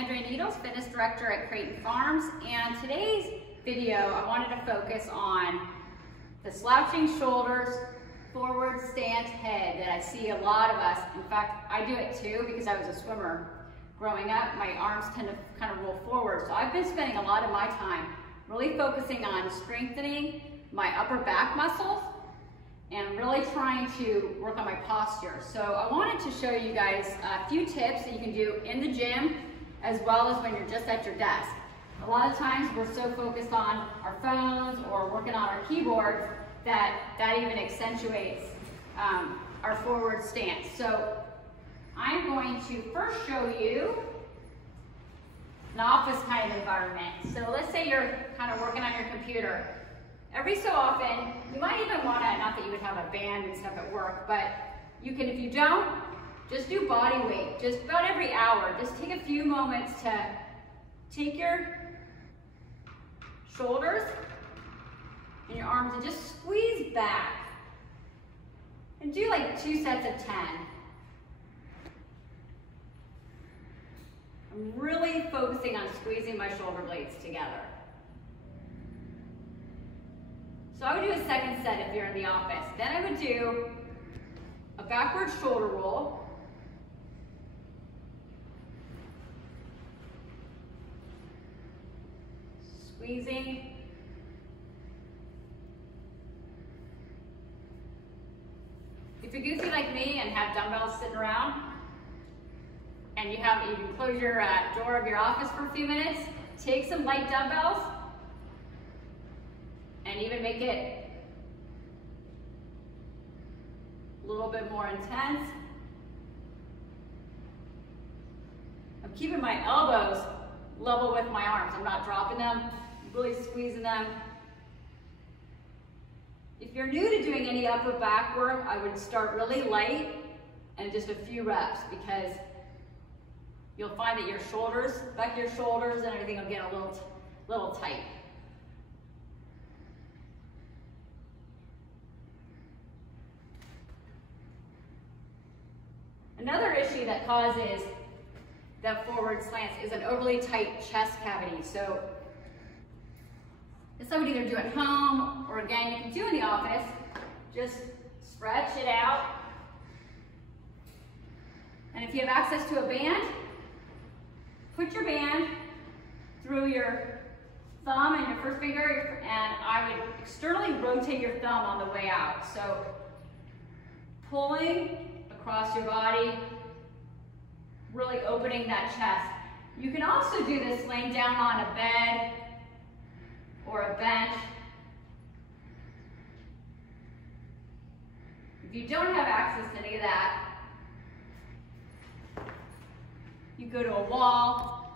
Andrea, Fitness Director at Creighton Farms, and today's video I wanted to focus on the slouching shoulders, forward stance head that I see a lot of us. In fact, I do it too because I was a swimmer growing up. My arms tend to kind of roll forward, so I've been spending a lot of my time really focusing on strengthening my upper back muscles and really trying to work on my posture. So I wanted to show you guys a few tips that you can do in the gym as well as when you're just at your desk. A lot of times we're so focused on our phones or working on our keyboards that even accentuates our forward stance. So I'm going to first show you an office kind of environment. So let's say you're kind of working on your computer. Every so often, you might even want to, not that you would have a band and stuff at work, but you can, if you don't, just do body weight. Just about every hour, just take a few moments to take your shoulders and your arms and just squeeze back. And do like 2 sets of 10. I'm really focusing on squeezing my shoulder blades together. So I would do a second set if you're in the office. Then I would do a backward shoulder roll. Squeezing. If you're goofy like me and have dumbbells sitting around, and you can close your door of your office for a few minutes, take some light dumbbells, and even make it a little bit more intense. I'm keeping my elbows level with my arms. I'm not dropping them, really squeezing them. If you're new to doing any upper back work, I would start really light and just a few reps, because you'll find that your shoulders, back your shoulders and everything will get a little tight. Another issue that causes that forward slants is an overly tight chest cavity. So this I would either do at home, or again, you can do in the office. Just stretch it out. And if you have access to a band, put your band through your thumb and your first finger, and I would externally rotate your thumb on the way out. So pulling across your body, really opening that chest. You can also do this laying down on a bed or a bench. If you don't have access to any of that, you go to a wall,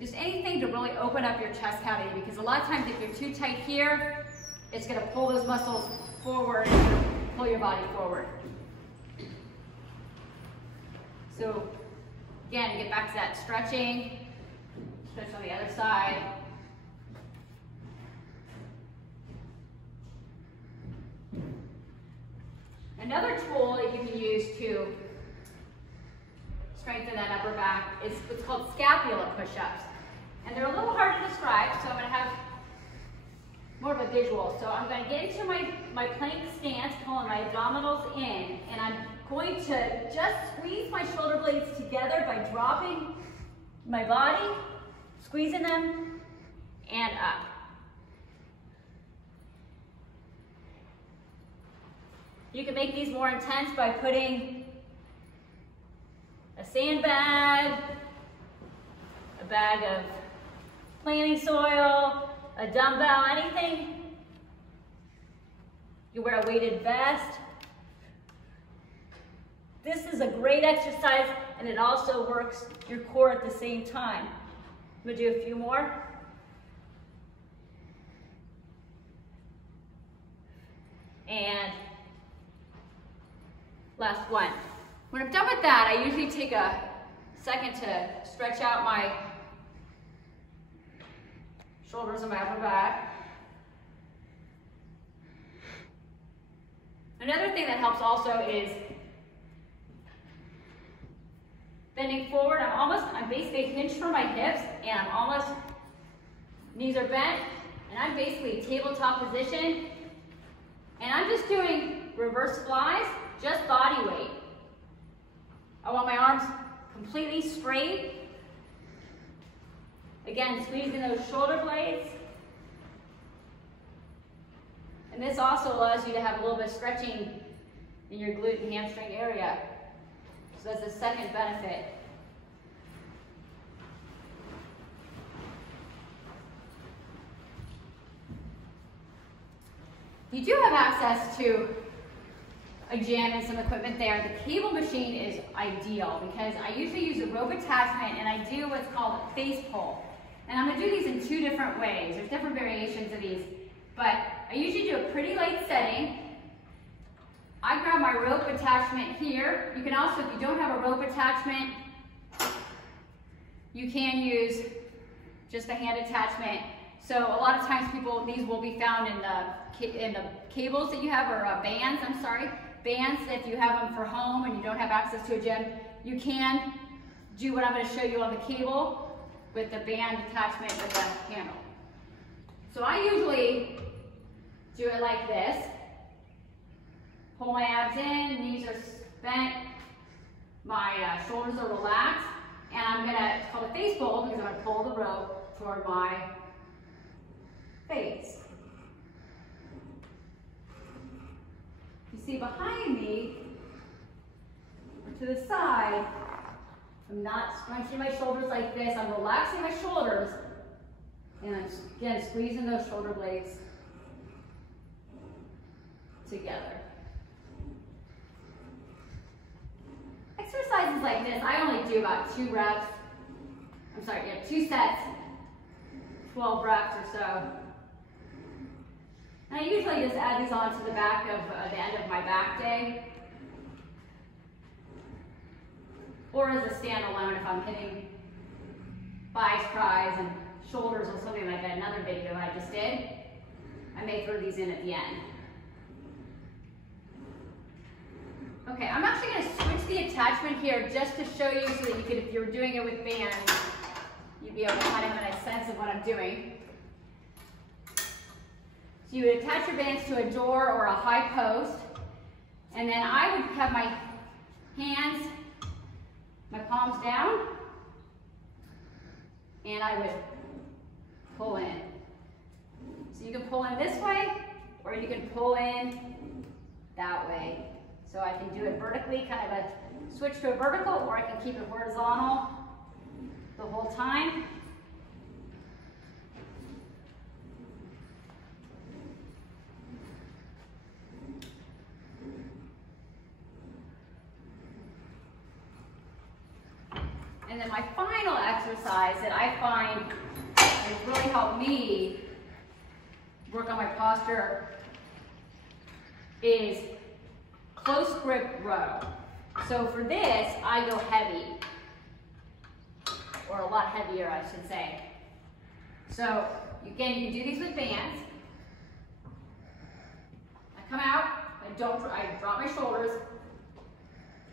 just anything to really open up your chest cavity, because a lot of times if you're too tight here, it's going to pull those muscles forward and pull your body forward. So again, get back to that stretching. Stretch on the other side. Another tool that you can use to strengthen that upper back is what's called scapula push-ups. And they're a little hard to describe, so I'm going to have more of a visual. So I'm going to get into my plank stance, pulling my abdominals in, and I'm going to just squeeze my shoulder blades together by dropping my body, squeezing them, and up. You can make these more intense by putting a sandbag, a bag of planting soil, a dumbbell, anything. You wear a weighted vest. This is a great exercise, and it also works your core at the same time. I'm going to do a few more. And last one. When I'm done with that, I usually take a second to stretch out my shoulders and my upper back. Another thing that helps also is bending forward. I'm basically hinged from my hips, and knees are bent, and I'm basically tabletop position, and I'm just doing reverse flies, just body weight. I want my arms completely straight. Again, squeezing those shoulder blades. And this also allows you to have a little bit of stretching in your glute and hamstring area. So that's the second benefit. You do have access to a gym and some equipment there. The cable machine is ideal because I usually use a rope attachment and I do what's called a face pull. And I'm going to do these in two different ways. There's different variations of these, but I usually do a pretty light setting. I grab my rope attachment here. You can also, if you don't have a rope attachment, you can use just a hand attachment. So a lot of times these will be found in the cables that you have, or bands, bands. If you have them for home and you don't have access to a gym, you can do what I'm going to show you on the cable with the band attachment with the handle. So I usually do it like this. Pull my abs in, knees are bent, my shoulders are relaxed, and I'm going to, it's called a face pull because I'm going to pull the rope toward my face. You see behind me, or to the side, I'm not scrunching my shoulders like this. I'm relaxing my shoulders, and I'm, again, squeezing those shoulder blades together. Exercises like this, I only do about 2 reps. 2 sets, 12 reps or so. And I usually just add these on to the back of the end of my back day, or as a standalone if I'm hitting thighs, tries, and shoulders or something like that. Another video I just did, I may throw these in at the end. Okay, I'm actually going to switch the attachment here just to show you so that you could, if you're doing it with bands, you'd be able to kind of get a sense of what I'm doing. So you would attach your bands to a door or a high post, and then I would have my hands, my palms down, and I would pull in. So you can pull in this way, or you can pull in that way. So I can do it vertically, kind of a switch to a vertical, or I can keep it horizontal the whole time. And then my final exercise that I find has really helped me work on my posture is close grip row. So for this, I go heavy, or a lot heavier, I should say. So again, you can do these with bands. I come out, I drop my shoulders,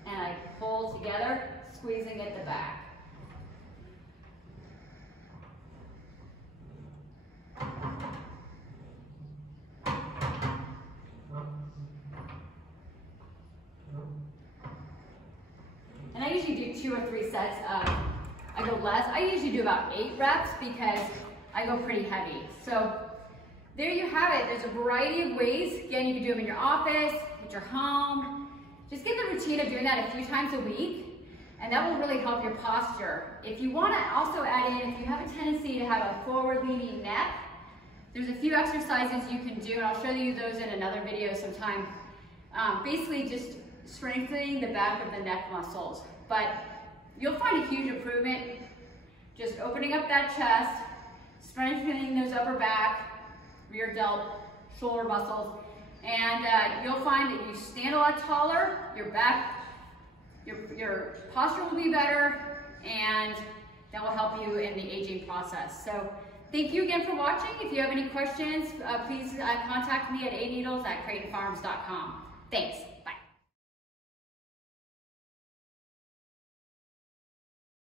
and I pull together, squeezing at the back. And I usually do 2 or 3 sets of, I go less. I usually do about 8 reps because I go pretty heavy. So there you have it. There's a variety of ways. Again, you can do them in your office, at your home. Just get the routine of doing that a few times a week, and that will really help your posture. If you want to also add in, if you have a tendency to have a forward-leaning neck, there's a few exercises you can do, and I'll show you those in another video sometime. Basically just strengthening the back of the neck muscles. But you'll find a huge improvement just opening up that chest, strengthening those upper back, rear delt, shoulder muscles, and you'll find that you stand a lot taller, your back, your posture will be better, and that will help you in the aging process. So thank you again for watching. If you have any questions, please contact me at aneedles@creightonfarms.com. Thanks.